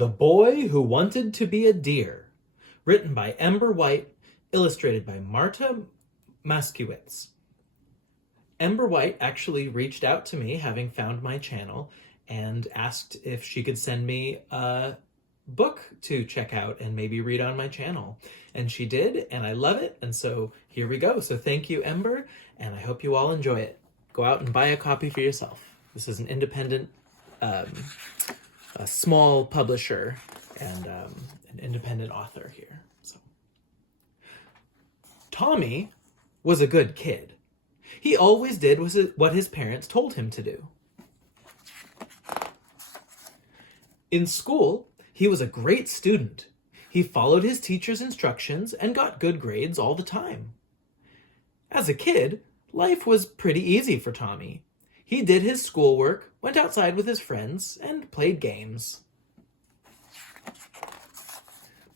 The Boy Who Wanted to Be a Deer, written by Ember White, illustrated by Marta Maszkiewicz. Ember White actually reached out to me, having found my channel, and asked if she could send me a book to check out and maybe read on my channel. And she did, and I love it, and so here we go. So thank you, Ember, and I hope you all enjoy it. Go out and buy a copy for yourself. This is an independent, a small publisher and an independent author here. So, Tommy was a good kid. He always did what his parents told him to do. In school, he was a great student. He followed his teacher's instructions and got good grades all the time. As a kid, life was pretty easy for Tommy. He did his schoolwork, went outside with his friends, and played games.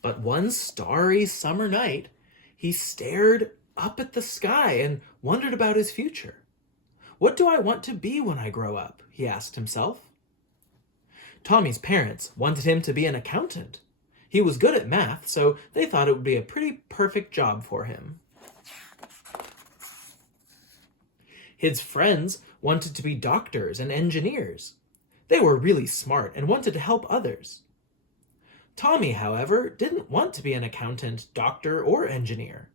But one starry summer night, he stared up at the sky and wondered about his future. What do I want to be when I grow up? He asked himself. Tommy's parents wanted him to be an accountant. He was good at math, so they thought it would be a pretty perfect job for him. His friends wanted to be doctors and engineers. They were really smart and wanted to help others. Tommy, however, didn't want to be an accountant, doctor, or engineer.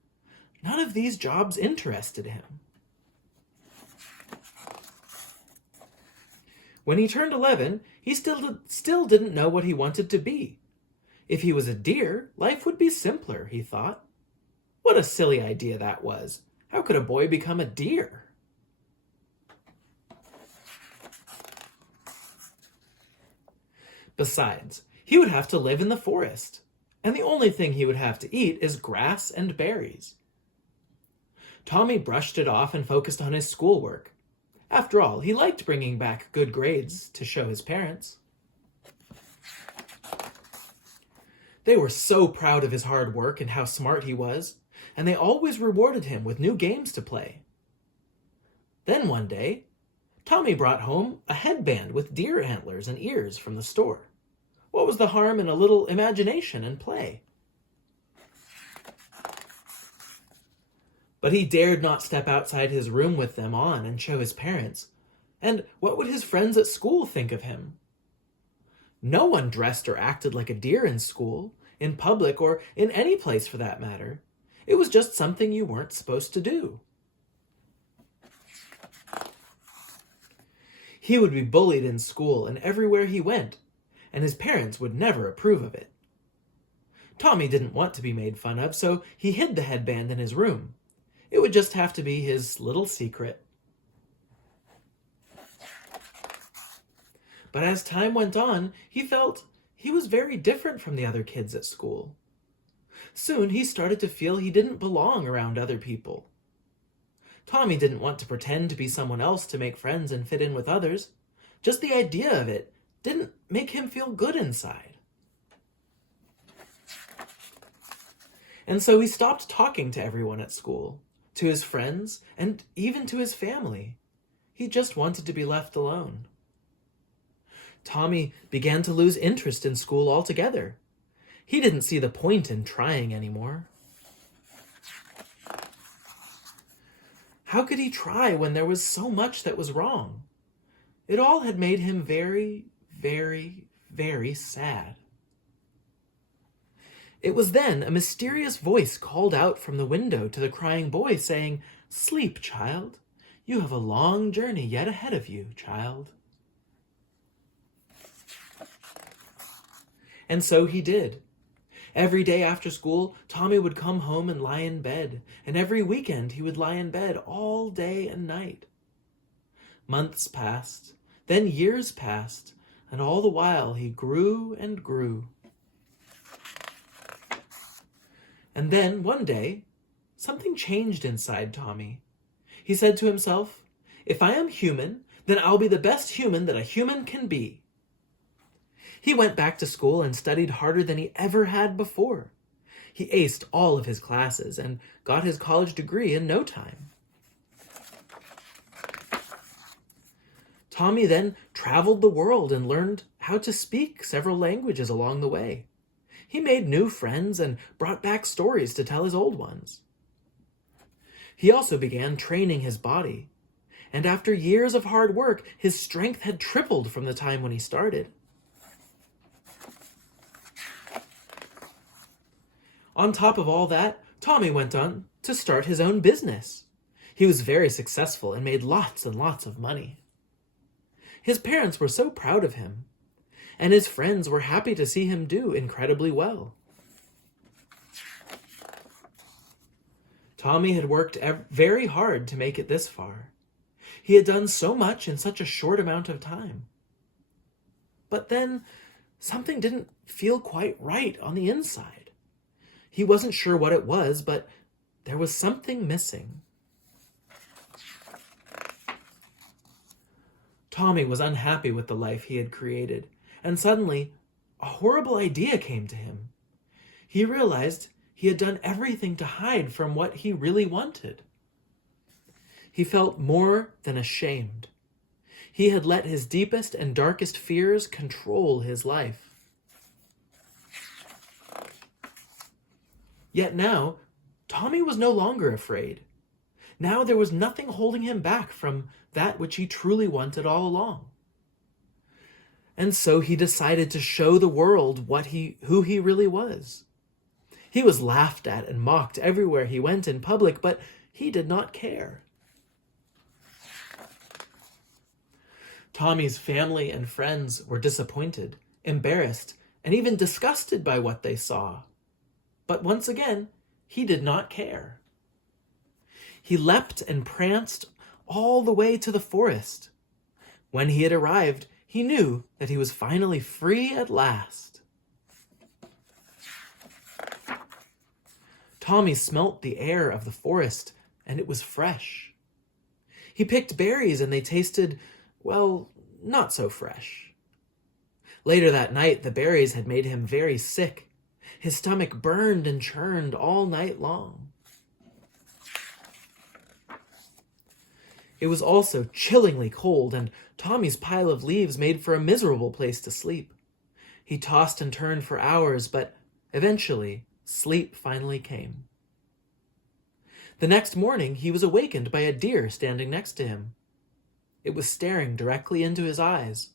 None of these jobs interested him. When he turned 11, he still didn't know what he wanted to be. If he was a deer, life would be simpler, he thought. What a silly idea that was. How could a boy become a deer? Besides, he would have to live in the forest, and the only thing he would have to eat is grass and berries. Tommy brushed it off and focused on his schoolwork. After all, he liked bringing back good grades to show his parents. They were so proud of his hard work and how smart he was, and they always rewarded him with new games to play. Then one day, Tommy brought home a headband with deer antlers and ears from the store. What was the harm in a little imagination and play? But he dared not step outside his room with them on and show his parents. And what would his friends at school think of him? No one dressed or acted like a deer in school, in public, or in any place for that matter. It was just something you weren't supposed to do. He would be bullied in school and everywhere he went, and his parents would never approve of it. Tommy didn't want to be made fun of, so he hid the headband in his room. It would just have to be his little secret. But as time went on, he felt he was very different from the other kids at school. Soon he started to feel he didn't belong around other people. Tommy didn't want to pretend to be someone else to make friends and fit in with others. Just the idea of it didn't make him feel good inside. And so he stopped talking to everyone at school, to his friends, and even to his family. He just wanted to be left alone. Tommy began to lose interest in school altogether. He didn't see the point in trying anymore. How could he try when there was so much that was wrong? It all had made him very, very, very sad. It was then a mysterious voice called out from the window to the crying boy, saying, "Sleep, child. You have a long journey yet ahead of you, child." And so he did. Every day after school, Tommy would come home and lie in bed, and every weekend he would lie in bed all day and night. Months passed, then years passed, and all the while he grew and grew. And then, one day, something changed inside Tommy. He said to himself, "If I am human, then I'll be the best human that a human can be." He went back to school and studied harder than he ever had before. He aced all of his classes and got his college degree in no time. Tommy then traveled the world and learned how to speak several languages along the way. He made new friends and brought back stories to tell his old ones. He also began training his body, and after years of hard work, his strength had tripled from the time when he started. On top of all that, Tommy went on to start his own business. He was very successful and made lots and lots of money. His parents were so proud of him, and his friends were happy to see him do incredibly well. Tommy had worked very hard to make it this far. He had done so much in such a short amount of time. But then something didn't feel quite right on the inside. He wasn't sure what it was, but there was something missing. Tommy was unhappy with the life he had created, and suddenly a horrible idea came to him. He realized he had done everything to hide from what he really wanted. He felt more than ashamed. He had let his deepest and darkest fears control his life. Yet now, Tommy was no longer afraid. Now there was nothing holding him back from that which he truly wanted all along. And so he decided to show the world who he really was. He was laughed at and mocked everywhere he went in public, but he did not care. Tommy's family and friends were disappointed, embarrassed, and even disgusted by what they saw. But once again, he did not care. He leapt and pranced all the way to the forest. When he had arrived, he knew that he was finally free at last. Tommy smelt the air of the forest, and it was fresh. He picked berries, and they tasted, well, not so fresh. Later that night, the berries had made him very sick. His stomach burned and churned all night long. It was also chillingly cold, and Tommy's pile of leaves made for a miserable place to sleep. He tossed and turned for hours, but eventually, sleep finally came. The next morning, he was awakened by a deer standing next to him. It was staring directly into his eyes.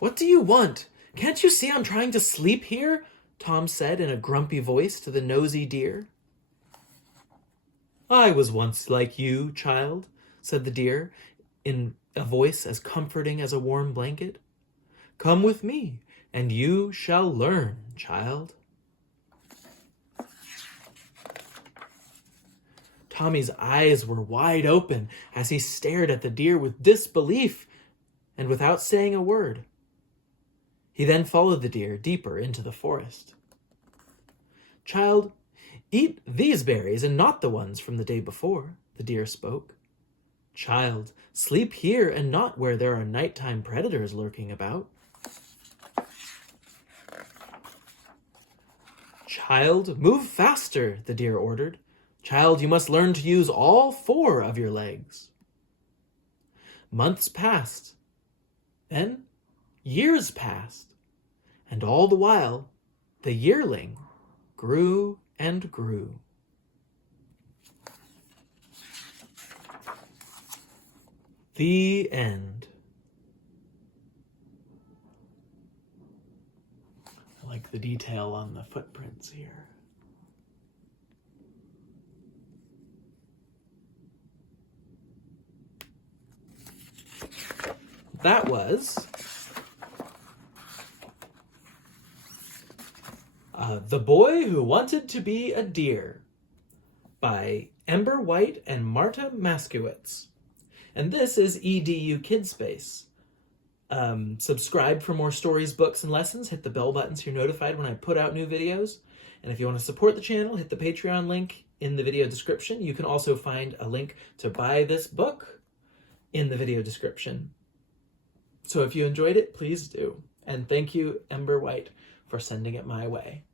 "What do you want? Can't you see I'm trying to sleep here?" Tom said in a grumpy voice to the nosy deer. "I was once like you, child," said the deer in a voice as comforting as a warm blanket. "Come with me, and you shall learn, child." Tommy's eyes were wide open as he stared at the deer with disbelief and without saying a word. He then followed the deer deeper into the forest. "Child, eat these berries and not the ones from the day before," the deer spoke. "Child, sleep here and not where there are nighttime predators lurking about." "Child, move faster," the deer ordered. "Child, you must learn to use all 4 of your legs." Months passed. Then years passed. And all the while, the yearling grew and grew. The end. I like the detail on the footprints here. That was The Boy Who Wanted to Be a Deer by Ember White and Marta Maszkiewicz. And this is EDU Kidspace. Subscribe for more stories, books, and lessons. Hit the bell button so you're notified when I put out new videos. And if you want to support the channel, hit the Patreon link in the video description. You can also find a link to buy this book in the video description. So if you enjoyed it, please do. And thank you, Ember White, for sending it my way.